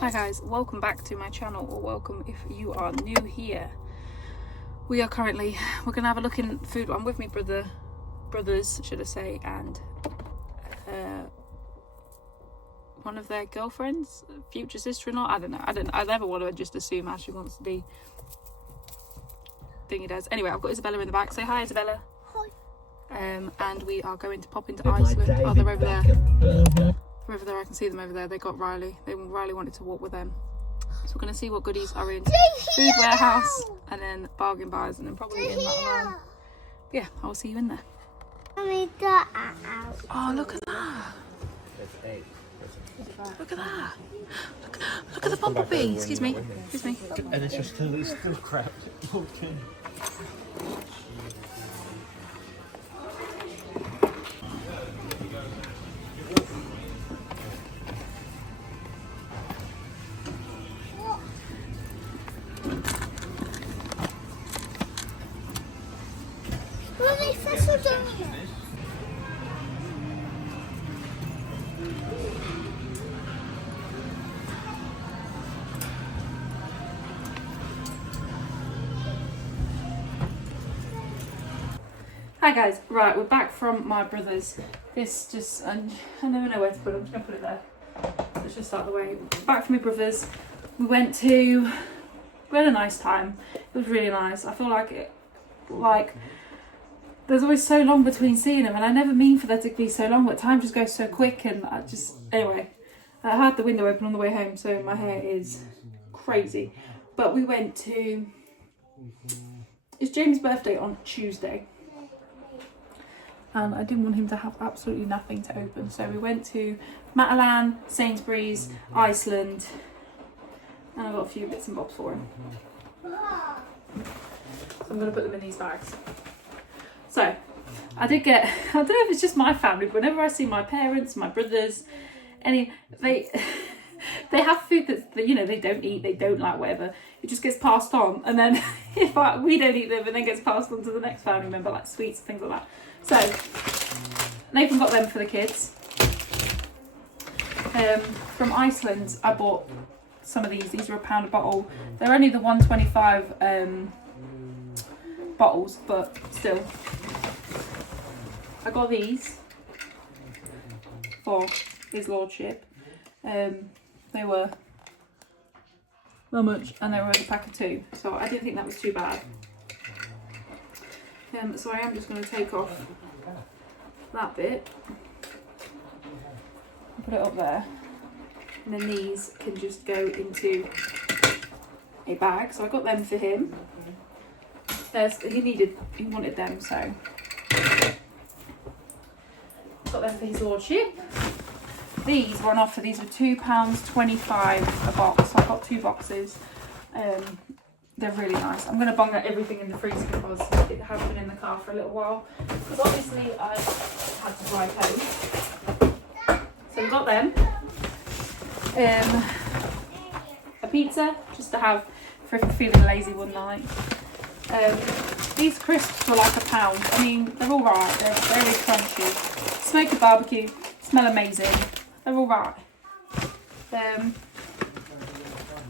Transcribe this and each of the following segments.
Hi guys, welcome back to my channel, or welcome if you are new here. We're gonna have a look in food. I'm with my brothers should I say, and one of their girlfriends, future sister-in-law. I don't know. I never want to just assume how she wants to be. Thing he does. Anyway, I've got Isabella in the back. Say hi, Isabella. Hi. And we are going to pop into Iceland. Oh, they're over there. They're over there. I can see them over there. They got Riley. Riley wanted to walk with them. So we're going to see what goodies are in Food Warehouse, and then bargain buys, and then probably in Matalans. Yeah, I'll see you in there. Oh, look at that. Look at that. Look at the bumblebee. Excuse me. And it's just still crap. Okay. Hi guys, right, we're back from my brother's. This just, I never know where to put it. I'm just going to put it there. Let's just start the way. Back from my brother's. We had a nice time. It was really nice. I feel like there's always so long between seeing them, and I never mean for there to be so long, but time just goes so quick, and anyway, I had the window open on the way home, so my hair is crazy. But we went to, it's James' birthday on Tuesday, and I didn't want him to have absolutely nothing to open, so we went to Matalans, Sainsbury's, Iceland, and I got a few bits and bobs for him. So I'm going to put them in these bags. So I don't know if it's just my family, but whenever I see my parents, my brothers, they have food that they don't eat, they don't like, whatever. It just gets passed on, and then we don't eat them, and then gets passed on to the next family member, like sweets and things like that. So Nathan got them for the kids. From Iceland, I bought some of these. These are £1 a bottle. They're only the 125 bottles, but still. I got these for his lordship. They were not much, and they were a pack of 2, so I didn't think that was too bad. So I am just going to take off that bit, put it up there, and then these can just go into a bag. So I got them for him. He wanted them, so got them for his lordship. These were on offer. These were £2.25 a box. So I got 2 boxes. They're really nice. I'm going to bung everything in the freezer because it has been in the car for a little while. Because obviously I had to drive home. So we got them. A pizza, just to have for if you're feeling lazy one night. These crisps were like £1. I mean, they're all right. They're very crunchy. Smoky barbecue, smell amazing. They're all right.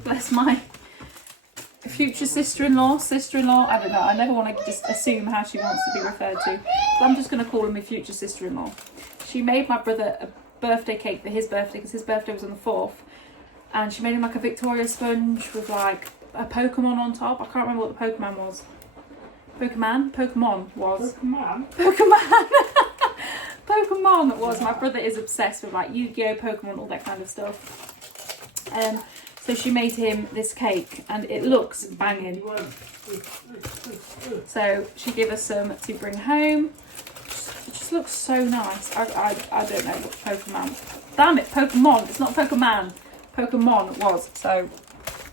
Bless my future sister-in-law. I don't know. I never want to just assume how she wants to be referred to. So I'm just going to call her my future sister-in-law. She made my brother a birthday cake for his birthday, because his birthday was on the 4th. And she made him like a Victoria sponge with like a Pokemon on top. I can't remember what the Pokemon was. Pokemon was. My brother is obsessed with like Yu-Gi-Oh, Pokemon, all that kind of stuff. So she made him this cake, and it looks banging. So she gave us some to bring home. It just looks so nice. I don't know what Pokemon. Damn it, Pokemon. It's not Pokemon. Pokemon was. So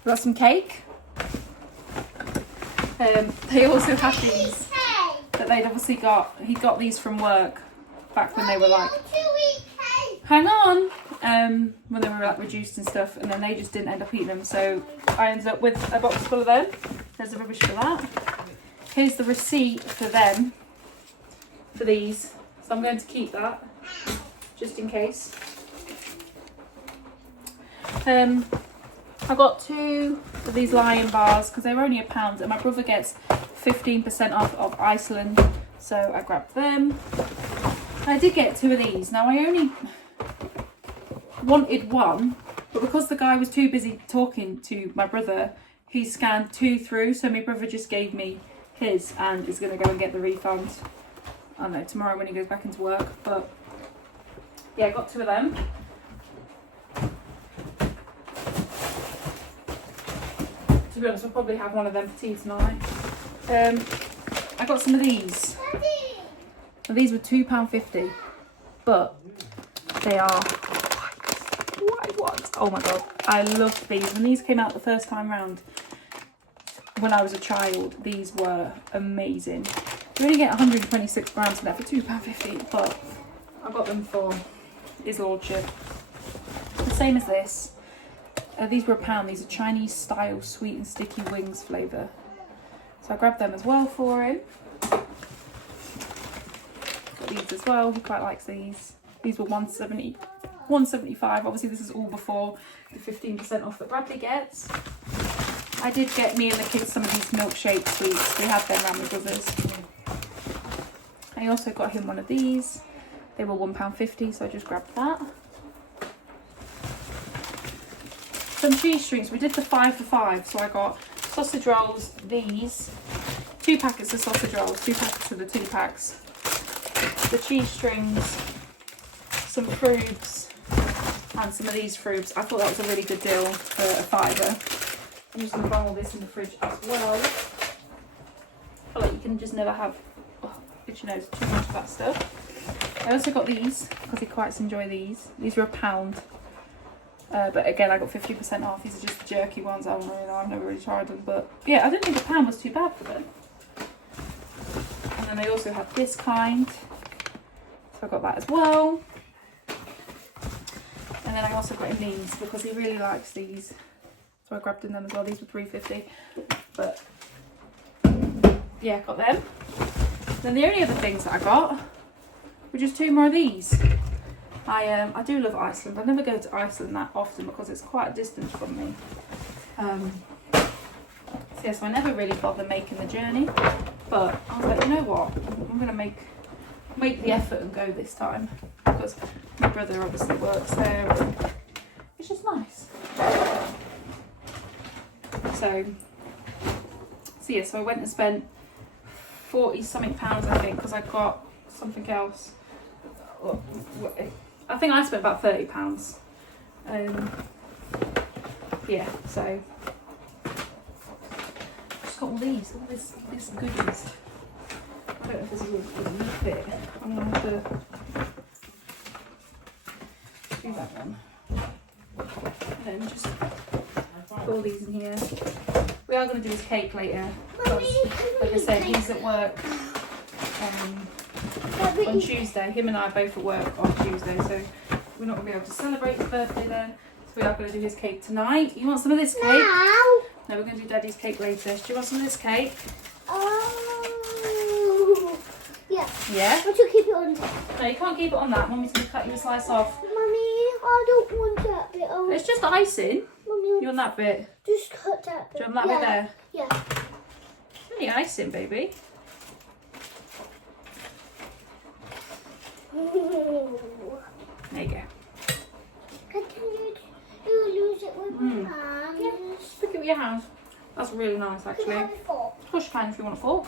we got some cake. They also had these that they'd obviously got. He got these from work back when they were like, hang on, when they were like reduced and stuff, and then they just didn't end up eating them. So I ended up with a box full of them. There's the rubbish for that. Here's the receipt for them, for these. So I'm going to keep that just in case. I got 2 of these Lion bars because they were only £1 and my brother gets 15% off of Iceland, so I grabbed them. I did get 2 of these. Now I only wanted one, but because the guy was too busy talking to my brother, he scanned 2 through, so my brother just gave me his and is going to go and get the refund, I don't know, tomorrow when he goes back into work. But yeah, I got 2 of them. To be honest, I'll probably have one of them for tea tonight. I got some of these. Now, these were £2.50, but they are white ones. Oh my god, I loved these. When these came out the first time round, when I was a child, these were amazing. You only get 126 grams of that for £2.50, but I got them for his lordship. The same as this. These were £1. These are Chinese style sweet and sticky wings flavour. So I grabbed them as well for him. Got these as well, he quite likes these. These were £1.75. Obviously this is all before the 15% off that Bradley gets. I did get me and the kids some of these milkshake sweets. We had them around my brother's. I also got him one of these. They were £1.50, so I just grabbed that. Some cheese strings. We did the 5 for 5, so I got sausage rolls, these, 2 packets of sausage rolls, 2 packets of the 2 packs, the cheese strings, some frubes, and some of these frubes. I thought that was a really good deal for a £5. I'm just going to bung all this in the fridge as well. I feel like you can just never have, itchy nose, too much of that stuff. I also got these, because he quite enjoy these. These were £1. But again, I got 50% off. These are just the jerky ones. I don't really know. I've never really tried them. But yeah, I don't think £1 was too bad for them. And then they also had this kind. So I got that as well. And then I also got him these because he really likes these. So I grabbed them as well. These were £3.50. But yeah, got them. Then the only other things that I got were just 2 more of these. I do love Iceland. I never go to Iceland that often because it's quite a distance from me. So yeah, so I never really bother making the journey. But I was like, you know what? I'm gonna make the effort and go this time because my brother obviously works there. And it's just nice. So yeah, so I went and spent 40 something pounds, I think, because I got something else. I think I spent about £30. Yeah, so I just got all these, this goodies. I don't know if this is a fit. I'm gonna have to do that one. And then just put all these in here. We are going to do his cake later because, like I said, he's at work on Tuesday. Him and I are both at work on Tuesday, so we're not going to be able to celebrate his birthday then. So we are going to do his cake tonight. You want some of this cake? No, we're going to do Daddy's cake later. Do you want some of this cake? Yeah. Yeah? But you keep it on top. No, you can't keep it on that. Mummy's going to cut you a slice off. Mummy, I don't want that bit. It's just icing. Mummy, You want that bit? just cut that bit. Do you want that bit there? Yeah. Only icing, baby. There you go. You lose it with my hands. Yeah, stick it with your hands. That's really nice, actually. Can I have a fork? Of course you can if you want a fork.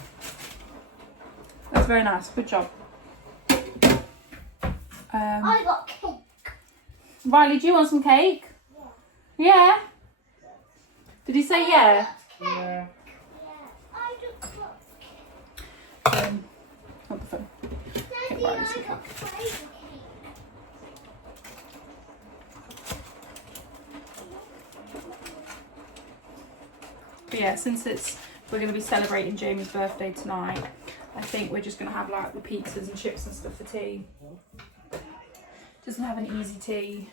That's very nice. Good job. I got cake. Riley, do you want some cake? Yeah. Yeah? Did he say yeah? Yeah. I just got cake. Hold the phone. Daddy, Riley some I cake. got cake. But yeah, since we're going to be celebrating Jamie's birthday tonight, I think we're just going to have like the pizzas and chips and stuff for tea. Just have an easy tea.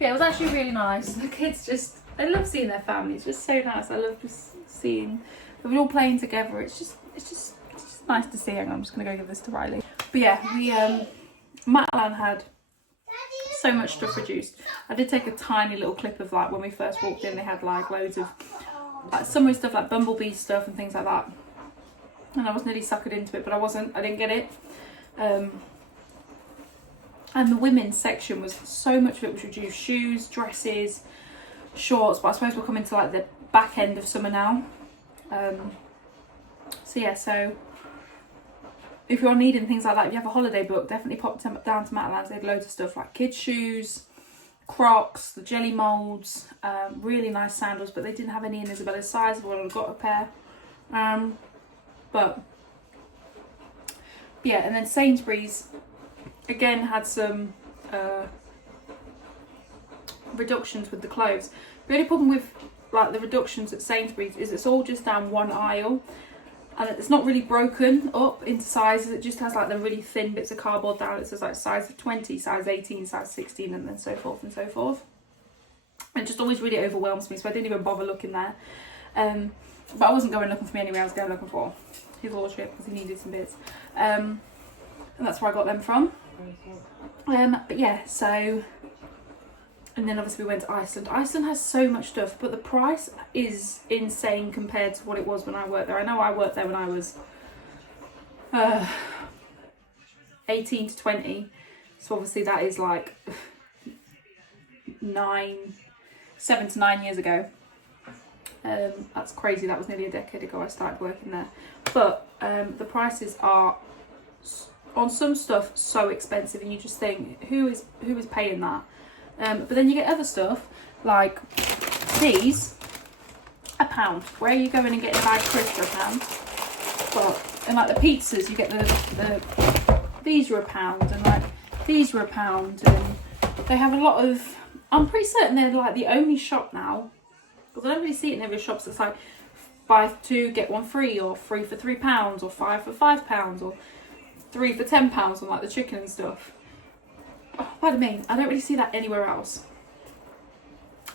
Yeah, it was actually really nice. The kids just, they love seeing their family. It's just so nice. I love just seeing them all playing together. It's just nice to see. Hang on, I'm just going to go give this to Riley. But yeah, we Matalan had so much stuff reduced. I did take a tiny little clip of like when we first walked in, they had like loads of like summery stuff, like bumblebee stuff and things like that. And I was nearly suckered into it, but I wasn't. I didn't get it. And the women's section was, so much of it was reduced. Shoes, dresses, shorts, but I suppose we're coming to like the back end of summer now. So yeah, so if you're needing things like that, if you have a holiday book, definitely pop down to Matalans. They had loads of stuff like kids' shoes, Crocs, the jelly moulds, really nice sandals, but they didn't have any in Isabella's size. Well, I've got a pair. But yeah, and then Sainsbury's again had some reductions with the clothes. The only problem with like the reductions at Sainsbury's is it's all just down one aisle, and it's not really broken up into sizes. It just has like the really thin bits of cardboard down. It says like size 20, size 18, size 16, and then so forth and so forth. It just always really overwhelms me, so I didn't even bother looking there. But I wasn't going looking for me anyway. I was going looking for his lordship because he needed some bits, and that's where I got them from. But yeah, so, and then obviously we went to Iceland. Iceland has so much stuff, but the price is insane compared to what it was when I worked there. I know I worked there when I was 18 to 20, so obviously that is like 7 to 9 years ago. That's crazy. That was nearly a decade ago I started working there. But the prices are on some stuff so expensive, and you just think, who is paying that? But then you get other stuff like these, £1. Where are you going and getting a bag of crisps for £1? But and like the pizzas, you get the these are £1, and like these were £1, and they have a lot of. I'm pretty certain they're like the only shop now, because I don't really see it in every shop. So it's like buy 2 get 1 free, or 3 for £3, or 5 for £5, or 3 for £10 on like the chicken and stuff. Oh, pardon me, I don't really see that anywhere else.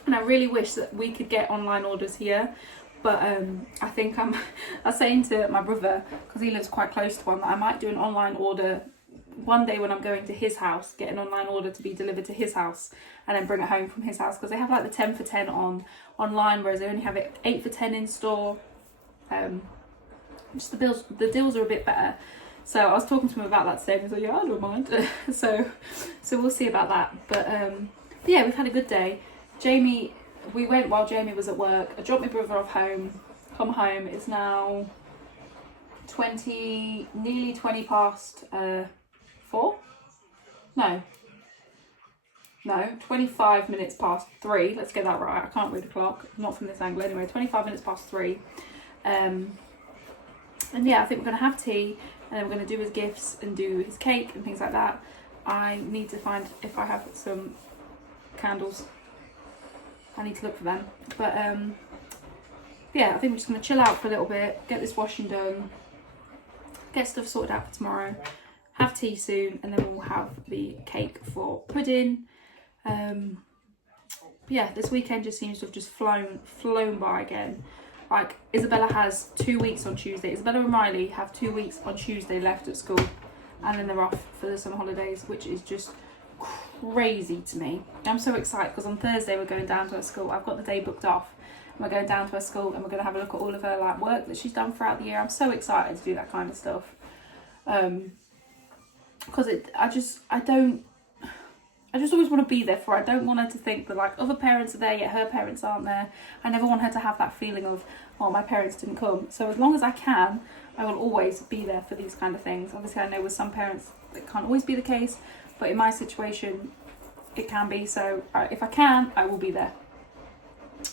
And I really wish that we could get online orders here, but I think I was saying to my brother, because he lives quite close to one, that I might do an online order one day when I'm going to his house, get an online order to be delivered to his house, and then bring it home from his house, because they have like the 10 for 10 online, whereas they only have it 8 for 10 in store. Just the deals are a bit better. So I was talking to him about that today, and he was like, yeah, I don't mind. so we'll see about that. But yeah, we've had a good day. We went while Jamie was at work. I dropped my brother off home, come home. It's now nearly 20 past 4? No, 25 minutes past 3. Let's get that right. I can't read the clock, not from this angle anyway. 25 minutes past 3. And yeah, I think we're going to have tea, and then we're going to do his gifts and do his cake and things like that. I need to find if I have some candles. I need to look for them. But yeah, I think we're just going to chill out for a little bit, get this washing done, get stuff sorted out for tomorrow, have tea soon, and then we'll have the cake for pudding. Yeah, this weekend just seems to have just flown by again. Like, Isabella has 2 weeks on Tuesday. Isabella and Riley have 2 weeks on Tuesday left at school, and then they're off for the summer holidays, which is just crazy to me. I'm so excited because on Thursday we're going down to her school. I've got the day booked off, and we're going down to her school, and we're going to have a look at all of her like work that she's done throughout the year. I'm so excited to do that kind of stuff, because I just always want to be there for her. I don't want her to think that like other parents are there yet her parents aren't there. I never want her to have that feeling of, oh, my parents didn't come. So as long as I can, I will always be there for these kind of things. Obviously I know with some parents it can't always be the case, but in my situation it can be. So if I can, I will be there.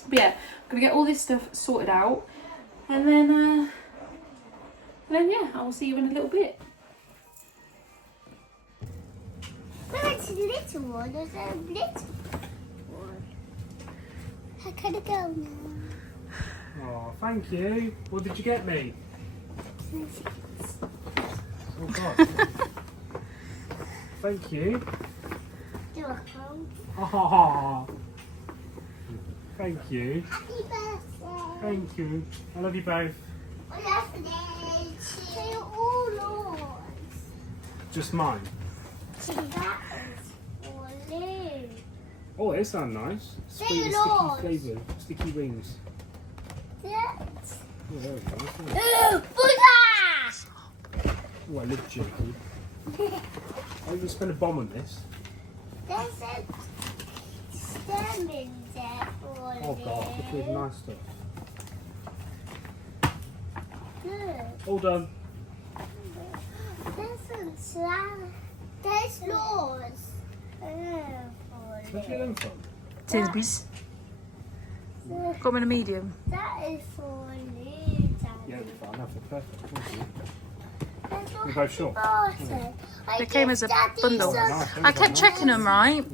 But yeah, I'm going to get all this stuff sorted out, and then yeah, I will see you in a little bit. That's a little one. There's a little one. How can I go now? Oh, thank you. What did you get me? Oh God. Thank you. You're welcome. Oh, thank you. Happy birthday. Thank you. I love you both. I love you. They're all yours. Just mine. That is all blue. Oh, it sounds nice. Sweet Lord. sticky flavour. Sticky wings. That's... Oh, very nice, isn't it? Buddha! Oh, I love jerky. I'm going to spend a bomb on this. There's a stem in there for Oh, God. It's really nice stuff. Look. All done. There's some There's laws. Where'd you learn from? Tisby's. Got them in a medium. That is for you, Daddy. Yeah, fine. That's perfect. Thank you. There's We're both sure. water. They came as a bundle. Nice. I kept checking them, right?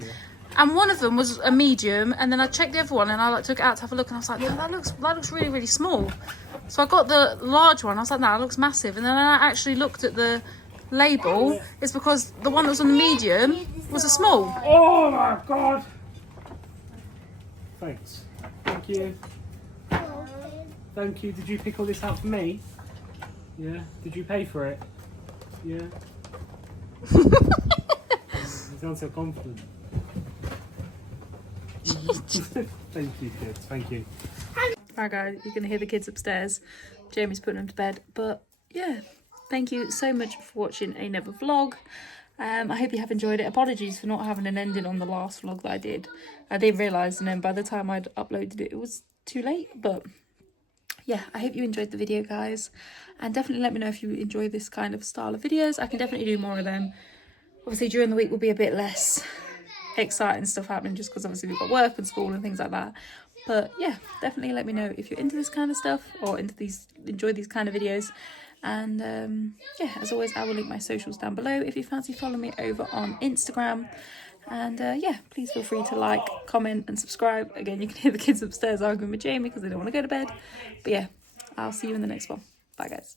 And one of them was a medium, and then I checked the other one, and I like took it out to have a look, and I was like, no, that looks really, really small. So I got the large one. I was like, no, that looks massive. And then I actually looked at the label. It's because the one that was on the medium was a small. Oh, my God. Thanks. Thank you. Thank you. Did you pick all this out for me? Yeah. Did you pay for it? Yeah. You sound so confident. Thank you, kids. Thank you. Right, guys, you're going to hear the kids upstairs. Jamie's putting them to bed. But, yeah, thank you so much for watching another vlog. I hope you have enjoyed it. Apologies for not having an ending on the last vlog that I did. I did realise, and then by the time I'd uploaded it, it was too late. But, yeah, I hope you enjoyed the video, guys. And definitely let me know if you enjoy this kind of style of videos. I can definitely do more of them. Obviously, during the week will be a bit less exciting stuff happening just because obviously we've got work and school and things like that. But yeah, definitely let me know if you're into this kind of stuff or enjoy these kind of videos. And yeah, as always, I will link my socials down below if you fancy following me over on Instagram. And yeah, please feel free to like, comment and subscribe. Again, you can hear the kids upstairs arguing with Jamie because they don't want to go to bed. But yeah, I'll see you in the next one. Bye, guys.